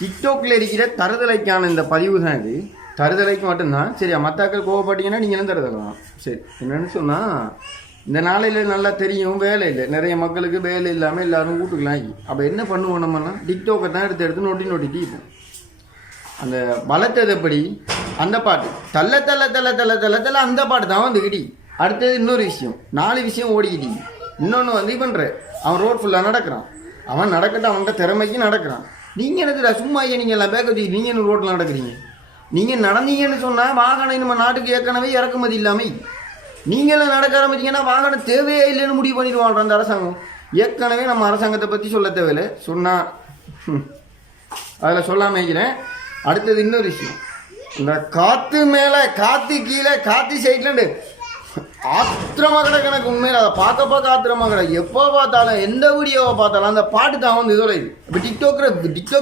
டிக்டாக்ல இருக்கிற தருதலைக்கான இந்த பதிவு தான் இது. தருதலைக்கு மட்டும்தான். சரியா மத்தாக்கள் கோவப்பட்டீங்கன்னா நீங்களும் தருதலாம்? சரி என்னென்னு சொன்னால் இந்த நாளையில் நல்லா தெரியும் வேலை இல்லை. நிறைய மக்களுக்கு வேலை இல்லாமல் எல்லாரும் வீட்டுக்குலாம் ஆகி. அப்போ என்ன பண்ணுவோம் நம்மனா டிக்டாக்கை தான் எடுத்து எடுத்து நொட்டி நொட்டி தீப்போம். அந்த வளர்த்தது எப்படி அந்த பாட்டு. தள்ள தள்ள தள்ள தள்ள தள்ள தள்ள அந்த பாட்டு தான் வந்துக்கிட்டி. அடுத்தது இன்னொரு விஷயம். நாலு விஷயம் ஓடிக்கிட்டி. இன்னொன்று வந்து பண்ணுற அவன் ரோட் ஃபுல்லாக நடக்கிறான். அவன் நடக்கட்டும் அவன்கிட்ட திறமைக்கு நடக்கிறான். நீங்கள் என்னதுடா சும்மா ஐயா நீங்கள் எல்லாம் பேக்க வச்சு நீங்கள் என்ன ரோட்டில் நடக்கிறீங்க? நீங்கள் நடந்தீங்கன்னு சொன்னால் வாகனம் நம்ம நாட்டுக்கு ஏற்கனவே இறக்குமதி இல்லாமல் நீங்களும் நடக்க ஆரம்பிச்சிங்கன்னா வாகனம் தேவையே இல்லைன்னு முடிவு பண்ணிடுவாங்க அந்த அரசாங்கம். ஏற்கனவே நம்ம அரசாங்கத்தை பற்றி சொல்ல தேவையில்லை. சொன்னால் அதில் சொல்லாமல் இருக்கிறேன் அடுத்தது இன்னொரு விஷயம். இந்த காற்று மேலே காற்று கீழே காற்று சைட்லண்டு ஆத்திரமா கிடக்கு எனக்கு உண்மையில் அதை பார்க்க பார்க்க ஆத்திரமா கிடக்கு எப்போ பார்த்தாலும் எந்த வீடியோவை பார்த்தாலும் அந்த பாட்டு தான் வந்து இதோட இது. இப்போ டிக்டாக்ல டிக்டாக்